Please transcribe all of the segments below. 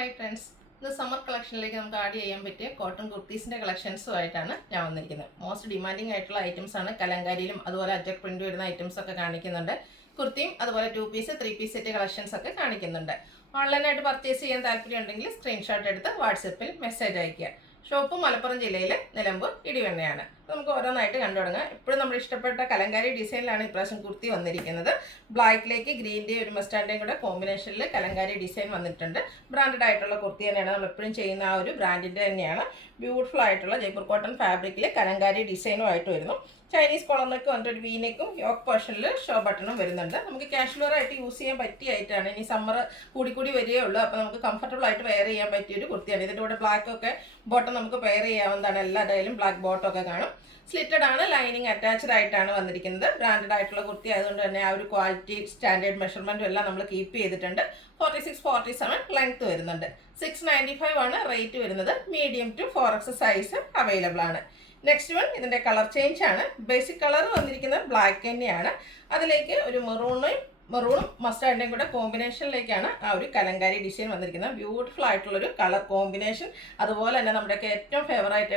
Hi friends, ഇത് summer കളക്ഷനിലേക്ക് നമുക്ക് add ചെയ്യാൻ പറ്റിയ കോട്ടൺ കുർത്തീസിൻ്റെ കളക്ഷൻസുമായിട്ടാണ് ഞാൻ വന്നിരിക്കുന്നത്. മോസ്റ്റ് ഡിമാൻഡിങ് ആയിട്ടുള്ള ഐറ്റംസ് ആണ്. കലങ്കാരിയിലും അതുപോലെ അജക് പ്രിന്റ് വരുന്ന ഐറ്റംസ് ഒക്കെ കാണിക്കുന്നുണ്ട്. കുർത്തിയും അതുപോലെ 2 പീസ് 3 പീസ് സെറ്റ് കളക്ഷൻസ് ഒക്കെ കാണിക്കുന്നുണ്ട്. ഓൺലൈനായിട്ട് പർച്ചേസ് ചെയ്യാൻ താല്പര്യം ഉണ്ടെങ്കിൽ സ്ക്രീൻഷോട്ട് എടുത്ത് വാട്സപ്പിൽ മെസ്സേജ് അയയ്ക്കുക. ഷോപ്പ് മലപ്പുറം ജില്ലയിലെ നിലമ്പൂർ ഇടിവണ്ണയാണ്. നമുക്ക് ഓരോന്നായിട്ട് കണ്ടു തുടങ്ങാം. എപ്പോഴും നമ്മൾ ഇഷ്ടപ്പെട്ട കലങ്കാരി ഡിസൈനിലാണ് ഇപ്രാവശ്യം കുർത്തി വന്നിരിക്കുന്നത്. ബ്ലാക്കിലേക്ക് ഗ്രീൻ്റെയും ഒരു മസ്റ്റാൻഡേയും കൂടെ കോമ്പിനേഷനിൽ കലങ്കാരി ഡിസൈൻ വന്നിട്ടുണ്ട്. ബ്രാൻഡഡ് ആയിട്ടുള്ള കുർത്തി തന്നെയാണ്. നമ്മൾ എപ്പോഴും ചെയ്യുന്ന ആ ഒരു ബ്രാൻഡിൻ്റെ തന്നെയാണ്. ബ്യൂട്ടിഫുൾ ആയിട്ടുള്ള ജയ്പൂർ കോട്ടൺ ഫാബ്രിക്കിൽ കലങ്കാരി ഡിസൈനുമായിട്ട് വരുന്നു. ചൈനീസ് കോളറിനൊക്കെ വന്നിട്ട് ഒരു വീനെക്കും യോക്ക് പോർഷനിൽ ഷോ ബട്ടണും വരുന്നുണ്ട്. നമുക്ക് കാഷ്വൽ ആയിട്ട് യൂസ് ചെയ്യാൻ പറ്റിയ ആയിട്ടാണ്. ഇനി സമ്മർ കൂടി വരികയേ ഉള്ളൂ. അപ്പോൾ നമുക്ക് കംഫർട്ടബിൾ ആയിട്ട് വെയർ ചെയ്യാൻ പറ്റിയ ഒരു കുർത്തിയാണ്. ഇതിൻ്റെ കൂടെ ബ്ലാക്ക് ഒക്കെ ബോട്ടം നമുക്ക് പെയർ ചെയ്യാവുന്നതാണ്. എല്ലാ ഡേയിലും ബ്ലാക്ക് ബോട്ടം ഒക്കെ കാണും. സ്ലിറ്റഡ് ആണ്, ലൈനിങ് അറ്റാച്ച്ഡ് ആയിട്ടാണ് വന്നിരിക്കുന്നത്. ബ്രാൻഡഡ് ആയിട്ടുള്ള കുർത്തി ആയതുകൊണ്ട് തന്നെ ആ ഒരു ക്വാളിറ്റി സ്റ്റാൻഡേർഡ് മെഷർമെൻറ്റും എല്ലാം നമ്മൾ കീപ്പ് ചെയ്തിട്ടുണ്ട്. 46-47 ലെങ്ത് വരുന്നുണ്ട്. 695 ആണ് റേറ്റ് വരുന്നത്. Medium to 4X size available ആണ്. നെക്സ്റ്റ് വൺ ഇതിൻ്റെ കളർ ചേഞ്ച് ആണ്. ബേസിക് കളർ വന്നിരിക്കുന്നത് ബ്ലാക്ക് തന്നെയാണ്. അതിലേക്ക് ഒരു മെറൂണും മസ്റ്റാർഡിൻ്റെയും കൂടെ കോമ്പിനേഷനിലേക്കാണ് ആ ഒരു കലങ്കാരി ഡിസൈൻ വന്നിരിക്കുന്നത്. ബ്യൂട്ടിഫുൾ ആയിട്ടുള്ളൊരു കളർ കോമ്പിനേഷൻ. അതുപോലെ തന്നെ നമ്മുടെയൊക്കെ ഏറ്റവും ഫേവറേറ്റ്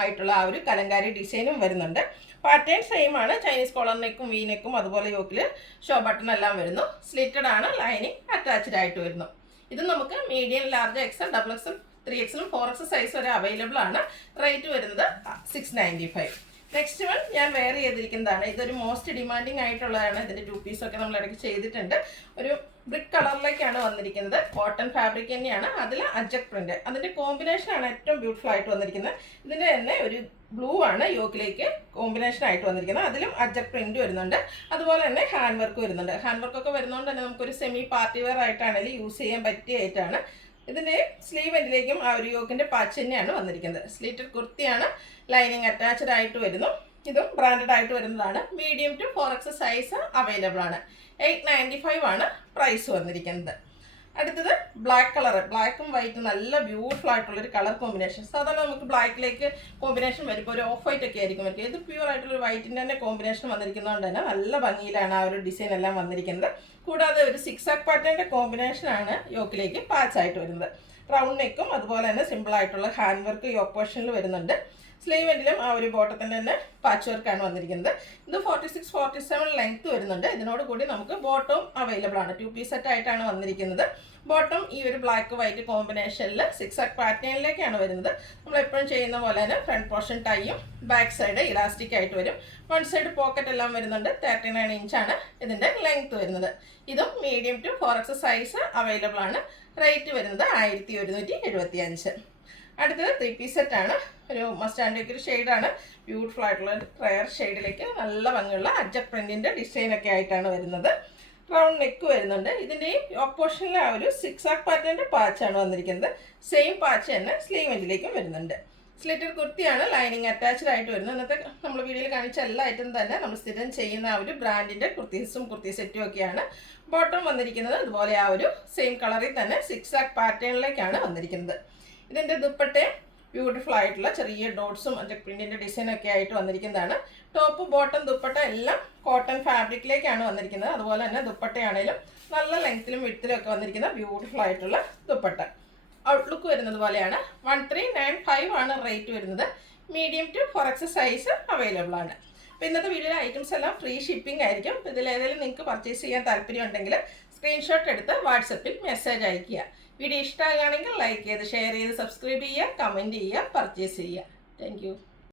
ആയിട്ടുള്ള ആ ഒരു കലങ്കാരി ഡിസൈനും വരുന്നുണ്ട്. പാറ്റേൺ സെയിം ആണ്. ചൈനീസ് കോളർ നെക്കും വീനെക്കും അതുപോലെ യോക്കിൽ ഷോ ബട്ടൺ എല്ലാം വരുന്നു. സ്ലിറ്റഡ് ആണ്, ലൈനിങ് അറ്റാച്ച്ഡ് ആയിട്ട് വരുന്നു. ഇത് നമുക്ക് medium, large, XL, XXL, 3XL, 4X size വരെ അവൈലബിൾ ആണ്. റേറ്റ് വരുന്നത് 695. നെക്സ്റ്റ് വൺ ഞാൻ വെയർ ചെയ്തിരിക്കുന്നതാണ്. ഇതൊരു മോസ്റ്റ് ഡിമാൻഡിങ് ആയിട്ടുള്ളതാണ്. ഇതിൻ്റെ 2 പീസൊക്കെ നമ്മൾ ഇടയ്ക്ക് ചെയ്തിട്ടുണ്ട്. ഒരു ബ്രിക്ക് കളറിലേക്കാണ് വന്നിരിക്കുന്നത്. കോട്ടൺ ഫാബ്രിക് തന്നെയാണ്. അതിൽ അജക് പ്രിന്റ്, അതിൻ്റെ കോമ്പിനേഷനാണ് ഏറ്റവും ബ്യൂട്ടിഫുൾ ആയിട്ട് വന്നിരിക്കുന്നത്. ഇതിൻ്റെ തന്നെ ഒരു ബ്ലൂ ആണ് യോക്കിലേക്ക് കോമ്പിനേഷൻ ആയിട്ട് വന്നിരിക്കുന്നത്. അതിലും അജക് പ്രിന്റ് വരുന്നുണ്ട്. അതുപോലെ തന്നെ ഹാൻഡ് വർക്ക് വരുന്നുണ്ട്. ഹാൻഡ് വർക്കൊക്കെ വരുന്നതുകൊണ്ട് തന്നെ നമുക്കൊരു സെമി പാർട്ടി വെയർ ആയിട്ടാണെങ്കിലും യൂസ് ചെയ്യാൻ പറ്റിയ ആയിട്ടാണ്. ഇതിൻ്റെ സ്ലീവ് എൻഡിലേക്കും ആ ഒരു യോക്കിൻ്റെ പാച്ച് തന്നെയാണ് വന്നിരിക്കുന്നത്. സ്ലീറ്റഡ് കുർത്തിയാണ്, ലൈനിങ് അറ്റാച്ച്ഡ് ആയിട്ട് വരുന്നു. ഇതും ബ്രാൻഡഡ് ആയിട്ട് വരുന്നതാണ്. Medium to 4X size available ആണ്. 895 ആണ് പ്രൈസ് വന്നിരിക്കുന്നത്. അടുത്തത് ബ്ലാക്ക് കളർ. ബ്ലാക്കും വൈറ്റും നല്ല ബ്യൂട്ടിഫുൾ ആയിട്ടുള്ളൊരു കളർ കോമ്പിനേഷൻ. സാധാരണ നമുക്ക് ബ്ലാക്കിലേക്ക് കോമ്പിനേഷൻ വരുമ്പോൾ ഒരു ഓഫ് വൈറ്റ് ഒക്കെ ആയിരിക്കും വരിക. ഇത് പ്യൂർ ആയിട്ടുള്ള വൈറ്റിൻ്റെ തന്നെ കോമ്പിനേഷൻ വന്നിരിക്കുന്നതുകൊണ്ട് തന്നെ നല്ല ഭംഗിയിലാണ് ആ ഒരു ഡിസൈൻ എല്ലാം വന്നിരിക്കുന്നത്. കൂടാതെ ഒരു 6 ആക്ക് പാറ്റേണിൻ്റെ കോമ്പിനേഷനാണ് യോക്കിലേക്ക് പാച്ചായിട്ട് വരുന്നത്. റൗണ്ട് നെക്കും അതുപോലെ തന്നെ സിമ്പിൾ ആയിട്ടുള്ള ഹാൻഡ് വർക്ക് യോക്ക് പോർഷനിൽ വരുന്നുണ്ട്. സ്ലീവ് എൻഡിലും ആ ഒരു ബോട്ടത്തിൻ്റെ തന്നെ പാച്ച് വർക്കാണ് വന്നിരിക്കുന്നത്. ഇത് 46-47 ലെങ്ത് വരുന്നുണ്ട്. ഇതിനോട് കൂടി നമുക്ക് ബോട്ടം അവൈലബിൾ ആണ്. 2 പീസ് സെറ്റ് ആയിട്ടാണ് വന്നിരിക്കുന്നത്. ബോട്ടം ഈ ഒരു ബ്ലാക്ക് വൈറ്റ് കോമ്പിനേഷനിൽ 6 ആക്ക് പാറ്റേണിലേക്കാണ് വരുന്നത്. നമ്മൾ എപ്പോഴും ചെയ്യുന്ന പോലെ തന്നെ ഫ്രണ്ട് പോർഷൻ ടൈയും ബാക്ക് സൈഡ് ഇലാസ്റ്റിക് ആയിട്ട് വരും. വൺ സൈഡ് പോക്കറ്റ് എല്ലാം വരുന്നുണ്ട്. 39 ഇഞ്ചാണ് ഇതിൻ്റെ ലെങ്ത് വരുന്നത്. ഇതും medium to 4X size available ആണ്. റേറ്റ് വരുന്നത് 1175. അടുത്തത് 3 പീസ് സെറ്റാണ്. ഒരു മസ്റ്റാൻഡേക്ക് ഒരു ഷെയ്ഡാണ്. ബ്യൂട്ടിഫുൾ ആയിട്ടുള്ള റയർ ഷെയ്ഡിലേക്ക് നല്ല ഭംഗിയുള്ള അജക് പ്രിന്റിൻ്റെ ഡിസൈനൊക്കെ ആയിട്ടാണ് വരുന്നത്. റൗണ്ട് നെക്ക് വരുന്നുണ്ട്. ഇതിൻ്റെയും ഓപ്പോഷനിലെ ആ ഒരു 6 ആക്ക് പാറ്റേണിൻ്റെ പാച്ചാണ് വന്നിരിക്കുന്നത്. സെയിം പാച്ച് തന്നെ സ്ലീവ് എൻഡിലേക്കും വരുന്നുണ്ട്. സ്ലിറ്റഡ് കുർത്തിയാണ്, ലൈനിങ് അറ്റാച്ച്ഡ് ആയിട്ട് വരുന്നത്. ഇന്നത്തെ നമ്മൾ വീഡിയോയിൽ കാണിച്ച എല്ലാ ഐറ്റം തന്നെ നമ്മൾ സ്ഥിരം ചെയ്യുന്ന ആ ഒരു ബ്രാൻഡിൻ്റെ കുർത്തീസും കുർത്തി സെറ്റും ഒക്കെയാണ്. ബോട്ടം വന്നിരിക്കുന്നത് അതുപോലെ ആ ഒരു സെയിം കളറിൽ തന്നെ 6 ആക്ക് പാറ്റേണിലേക്കാണ് വന്നിരിക്കുന്നത്. ഇതിൻ്റെ ദുപ്പട്ടെ ബ്യൂട്ടിഫുൾ ആയിട്ടുള്ള ചെറിയ ഡോട്ട്സും അജക് പ്രിന്റിൻ്റെ ഡിസൈനൊക്കെ ആയിട്ട് വന്നിരിക്കുന്നതാണ്. ടോപ്പ് ബോട്ടം ദുപ്പട്ട എല്ലാം കോട്ടൺ ഫാബ്രിക്കിലേക്കാണ് വന്നിരിക്കുന്നത്. അതുപോലെ തന്നെ ദുപ്പട്ടയാണേലും നല്ല ലെങ്ത്തിലും വിഡ്ത്തിലും ഒക്കെ വന്നിരിക്കുന്ന ബ്യൂട്ടിഫുൾ ആയിട്ടുള്ള ദുപ്പട്ട. ഔട്ട്ലുക്ക് വരുന്നത് പോലെയാണ്. 1395 ആണ് റേറ്റ് വരുന്നത്. Medium to 4X size available ആണ്. അപ്പോൾ ഇന്നത്തെ വീഡിയോയിലെ ഐറ്റംസ് എല്ലാം ഫ്രീ ഷിപ്പിംഗ് ആയിരിക്കും. ഇതിലേതെങ്കിലും നിങ്ങൾക്ക് പർച്ചേസ് ചെയ്യാൻ താല്പര്യം ഉണ്ടെങ്കിൽ സ്ക്രീൻഷോട്ട് എടുത്ത് വാട്സപ്പിൽ മെസ്സേജ് അയയ്ക്കുക. വീഡിയോ ഇഷ്ടമാകുകയാണെങ്കിൽ ലൈക്ക് ചെയ്ത് ഷെയർ ചെയ്ത് സബ്സ്ക്രൈബ് ചെയ്യുക, കമൻറ്റ് ചെയ്യുക, പർച്ചേസ് ചെയ്യുക. താങ്ക്